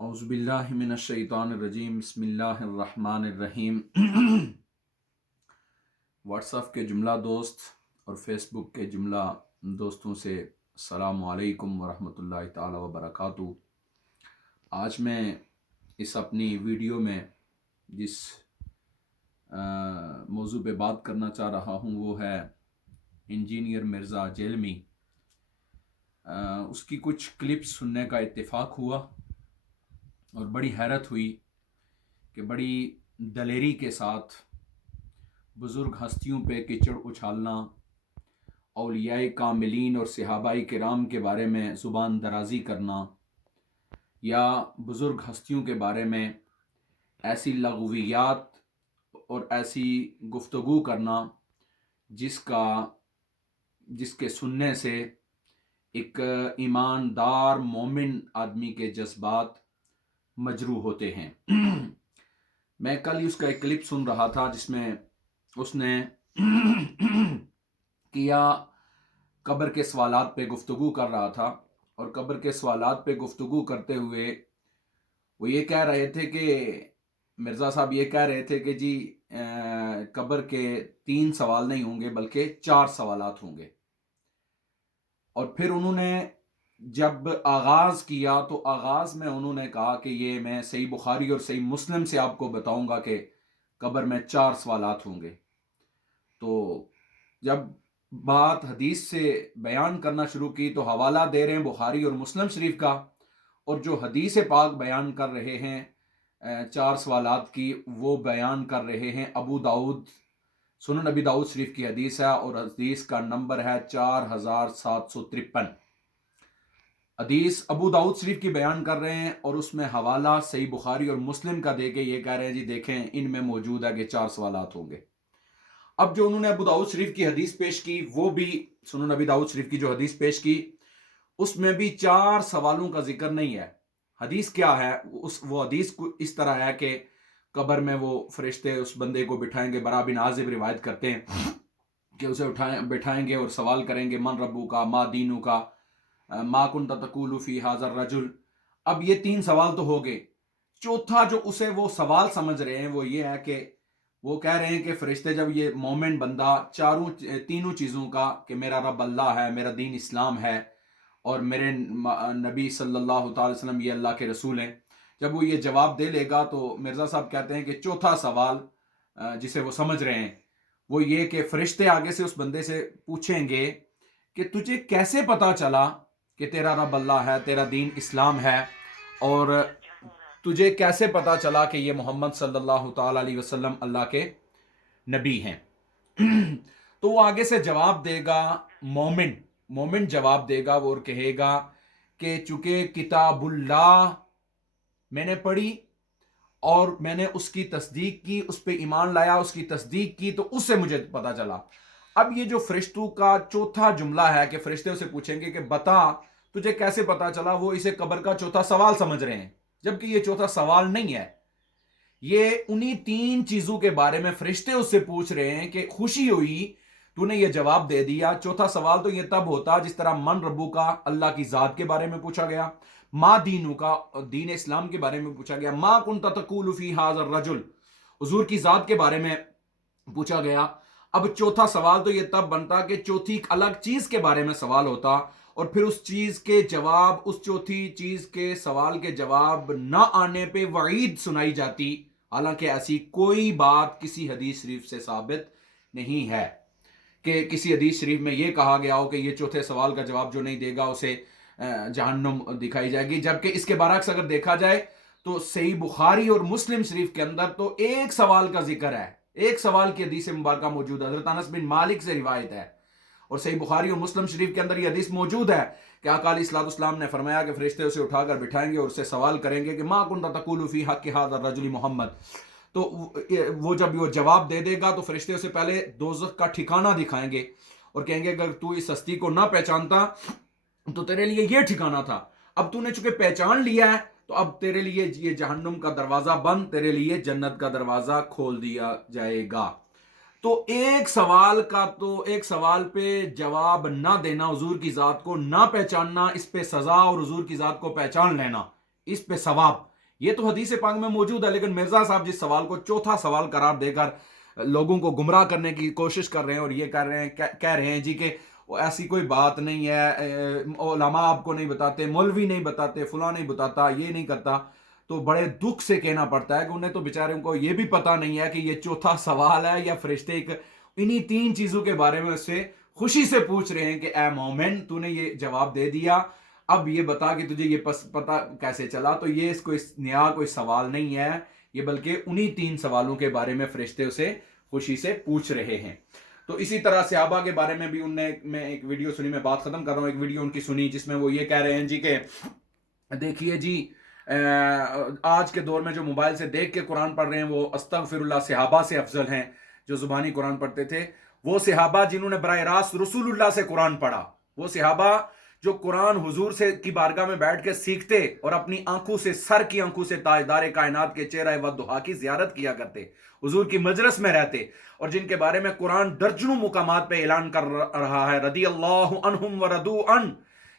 اعوذ باللہ من الشیطان الرجیم بسم اللہ الرحمن الرحیم واٹس ایپ کے جملہ دوست اور فیس بک کے جملہ دوستوں سے السلام علیکم ورحمۃ اللہ تعالی وبرکاتہ۔ آج میں اس اپنی ویڈیو میں جس موضوع پہ بات کرنا چاہ رہا ہوں وہ ہے انجینئر مرزا جیلمی۔ اس کی کچھ کلپس سننے کا اتفاق ہوا اور بڑی حیرت ہوئی کہ بڑی دلیری کے ساتھ بزرگ ہستیوں پہ کیچڑ اچھالنا، اولیاء کاملین اور صحابہ کرام کے بارے میں زبان درازی کرنا یا بزرگ ہستیوں کے بارے میں ایسی لغویات اور ایسی گفتگو کرنا جس کے سننے سے ایک ایماندار مومن آدمی کے جذبات مجروح ہوتے ہیں۔ میں کل ہی اس کا ایک کلپ سن رہا تھا جس میں اس نے کیا قبر کے سوالات پہ گفتگو کر رہا تھا، اور قبر کے سوالات پہ گفتگو کرتے ہوئے وہ یہ کہہ رہے تھے کہ مرزا صاحب یہ کہہ رہے تھے کہ جی قبر کے 3 سوال نہیں ہوں گے بلکہ 4 سوالات ہوں گے۔ اور پھر انہوں نے جب آغاز کیا تو آغاز میں انہوں نے کہا کہ یہ میں صحیح بخاری اور صحیح مسلم سے آپ کو بتاؤں گا کہ قبر میں 4 سوالات ہوں گے۔ تو جب بات حدیث سے بیان کرنا شروع کی تو حوالہ دے رہے ہیں بخاری اور مسلم شریف کا، اور جو حدیث پاک بیان کر رہے ہیں 4 سوالات کی وہ بیان کر رہے ہیں ابو داؤد، سنن نبی داؤد شریف کی حدیث ہے اور حدیث کا نمبر ہے 4753۔ حدیث ابو داؤد شریف کی بیان کر رہے ہیں اور اس میں حوالہ صحیح بخاری اور مسلم کا دے کے یہ کہہ رہے ہیں جی دیکھیں ان میں موجود ہے کہ 4 سوالات ہوں گے۔ اب جو انہوں نے ابو داؤد شریف کی حدیث پیش کی وہ بھی سنن نبی داؤد شریف کی جو حدیث پیش کی اس میں بھی 4 سوالوں کا ذکر نہیں ہے۔ حدیث کیا ہے؟ وہ حدیث اس طرح ہے کہ قبر میں وہ فرشتے اس بندے کو بٹھائیں گے، برا بن عازب روایت کرتے ہیں کہ اسے بٹھائیں گے اور سوال کریں گے من ربو کا، ما دینو کا، ما کنت تقول فی ھذا الرجل۔ اب یہ 3 سوال تو ہو گئے، چوتھا جو اسے وہ سوال سمجھ رہے ہیں وہ یہ ہے کہ وہ کہہ رہے ہیں کہ فرشتے جب یہ مومن بندہ تینوں چیزوں کا کہ میرا رب اللہ ہے، میرا دین اسلام ہے اور میرے نبی صلی اللہ تعالی وسلم یہ اللہ کے رسول ہیں، جب وہ یہ جواب دے لے گا تو مرزا صاحب کہتے ہیں کہ چوتھا سوال جسے وہ سمجھ رہے ہیں وہ یہ کہ فرشتے آگے سے اس بندے سے پوچھیں گے کہ تجھے کیسے پتا چلا کہ تیرا رب اللہ ہے، تیرا دین اسلام ہے، اور تجھے کیسے پتا چلا کہ یہ محمد صلی اللہ تعالی علیہ وسلم اللہ کے نبی ہیں؟ تو وہ آگے سے جواب دے گا، مومن جواب دے گا، وہ اور کہے گا کہ چونکہ کتاب اللہ میں نے پڑھی اور میں نے اس کی تصدیق کی، اس پہ ایمان لایا، اس کی تصدیق کی، تو اس سے مجھے پتا چلا۔ اب یہ جو فرشتوں کا چوتھا جملہ ہے کہ فرشتے اسے پوچھیں گے کہ بتا تجھے کیسے پتا چلا، وہ اسے قبر کا چوتھا سوال سمجھ رہے ہیں، جبکہ یہ چوتھا سوال نہیں ہے۔ یہ انہی 3 چیزوں کے بارے میں فرشتے اس سے پوچھ رہے ہیں کہ خوشی ہوئی تو نے یہ جواب دے دیا۔ چوتھا سوال تو یہ تب ہوتا جس طرح من ربو کا اللہ کی ذات کے بارے میں پوچھا گیا، ما دینو کا دین اسلام کے بارے میں پوچھا گیا، ما کنت تقول فی ھذا الرجل حضور کی ذات کے بارے میں پوچھا گیا۔ اب چوتھا سوال تو یہ تب بنتا کہ چوتھی ایک الگ چیز کے بارے میں سوال ہوتا، اور پھر اس چیز کے جواب، اس چوتھی چیز کے سوال کے جواب نہ آنے پہ وعید سنائی جاتی، حالانکہ ایسی کوئی بات کسی حدیث شریف سے ثابت نہیں ہے کہ کسی حدیث شریف میں یہ کہا گیا ہو کہ یہ چوتھے سوال کا جواب جو نہیں دے گا اسے جہنم دکھائی جائے گی۔ جبکہ اس کے برعکس اگر دیکھا جائے تو صحیح بخاری اور مسلم شریف کے اندر تو ایک سوال کا ذکر ہے، ایک سوال کی حدیث مبارکہ موجود ہے، حضرت انس بن مالک سے روایت ہے، اور صحیح بخاری اور مسلم شریف کے اندر یہ حدیث موجود ہے کہ آقا علیہ الصلوۃ والسلام نے فرمایا کہ فرشتے اسے اٹھا کر بٹھائیں گے اور اسے سوال کریں گے کہ ما کنت تقول فی حق ھذا الرجل محمد۔ تو وہ جب وہ جواب دے دے گا تو فرشتے اسے پہلے دوزخ کا ٹھکانہ دکھائیں گے اور کہیں گے اگر تو اس ہستی کو نہ پہچانتا تو تیرے لیے یہ ٹھکانہ تھا، اب تو نے چونکہ پہچان لیا ہے تو اب تیرے لیے یہ جہنم کا دروازہ بند، تیرے لیے جنت کا دروازہ کھول دیا جائے گا۔ تو ایک سوال پہ جواب نہ دینا، حضور کی ذات کو نہ پہچاننا، اس پہ سزا، اور حضور کی ذات کو پہچان لینا اس پہ ثواب۔ یہ تو حدیث پاک میں موجود ہے، لیکن مرزا صاحب جس سوال کو چوتھا سوال قرار دے کر لوگوں کو گمراہ کرنے کی کوشش کر رہے ہیں اور یہ کہہ رہے ہیں جی کہ ایسی کوئی بات نہیں ہے، علماء آپ کو نہیں بتاتے، مولوی نہیں بتاتے، فلاں نہیں بتاتا، یہ نہیں کرتا، تو بڑے دکھ سے کہنا پڑتا ہے کہ انہیں تو بیچاروں کو یہ بھی پتہ نہیں ہے کہ یہ چوتھا سوال ہے یا فرشتے انہی 3 چیزوں کے بارے میں اس سے خوشی سے پوچھ رہے ہیں کہ اے مومن تو نے یہ جواب دے دیا، اب یہ بتا کہ تجھے یہ پتہ کیسے چلا۔ تو یہ کوئی نیا کوئی سوال نہیں ہے، یہ بلکہ انہی 3 سوالوں کے بارے میں فرشتے اسے خوشی سے پوچھ رہے ہیں۔ تو اسی طرح صحابہ کے بارے میں بھی میں ایک ویڈیو سنی، میں بات ختم کر رہا ہوں، ایک ویڈیو ان کی سنی جس میں وہ یہ کہہ رہے ہیں جی کہ دیکھیے جی آج کے دور میں جو موبائل سے دیکھ کے قرآن پڑھ رہے ہیں وہ استغفر اللہ صحابہ سے افضل ہیں جو زبانی قرآن پڑھتے تھے۔ وہ صحابہ جنہوں نے براہ راست رسول اللہ سے قرآن پڑھا، وہ صحابہ جو قرآن حضور سے کی بارگاہ میں بیٹھ کے سیکھتے اور اپنی آنکھوں سے، سر کی آنکھوں سے تاجدار کائنات کے چہرہ وضحا کی زیارت کیا کرتے، حضور کی مجلس میں رہتے، اور جن کے بارے میں قرآن درجنوں مقامات پہ اعلان کر رہا ہے رضی اللہ عنہم ورضوا عنہ،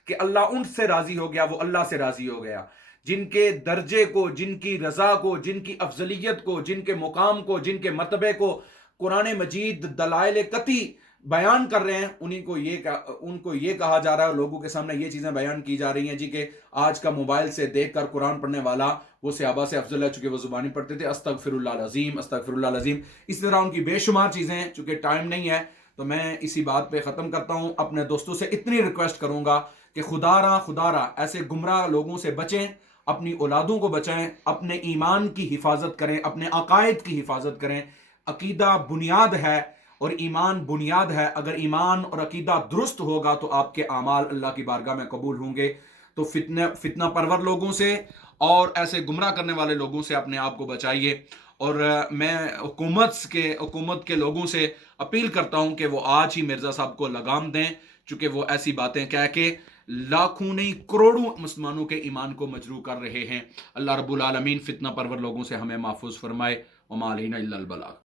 کہ اللہ ان سے راضی ہو گیا، وہ اللہ سے راضی ہو گیا، جن کے درجے کو، جن کی رضا کو، جن کی افضلیت کو، جن کے مقام کو، جن کے مرتبے کو قرآن مجید دلائل قطعی بیان کر رہے ہیں، ان کو یہ کہا جا رہا ہے، لوگوں کے سامنے یہ چیزیں بیان کی جا رہی ہیں جی کہ آج کا موبائل سے دیکھ کر قرآن پڑھنے والا وہ صحابہ سے افضل ہے چونکہ وہ زبانی پڑھتے تھے، استغفر اللہ العظیم، استغفر اللہ العظیم۔ اس طرح ان کی بے شمار چیزیں ہیں، چونکہ ٹائم نہیں ہے تو میں اسی بات پہ ختم کرتا ہوں۔ اپنے دوستوں سے اتنی ریکویسٹ کروں گا کہ خدا را ایسے گمراہ لوگوں سے بچیں، اپنی اولادوں کو بچائیں، اپنے ایمان کی حفاظت کریں، اپنے عقائد کی حفاظت کریں۔ عقیدہ بنیاد ہے اور ایمان بنیاد ہے، اگر ایمان اور عقیدہ درست ہوگا تو آپ کے اعمال اللہ کی بارگاہ میں قبول ہوں گے۔ تو فتنہ پرور لوگوں سے اور ایسے گمراہ کرنے والے لوگوں سے اپنے آپ کو بچائیے، اور میں حکومت کے لوگوں سے اپیل کرتا ہوں کہ وہ آج ہی مرزا صاحب کو لگام دیں، چونکہ وہ ایسی باتیں کہہ کے لاکھوں نہیں کروڑوں مسلمانوں کے ایمان کو مجروح کر رہے ہیں۔ اللہ رب العالمین فتنہ پرور لوگوں سے ہمیں محفوظ فرمائے۔ وما علینا الا البلاغ۔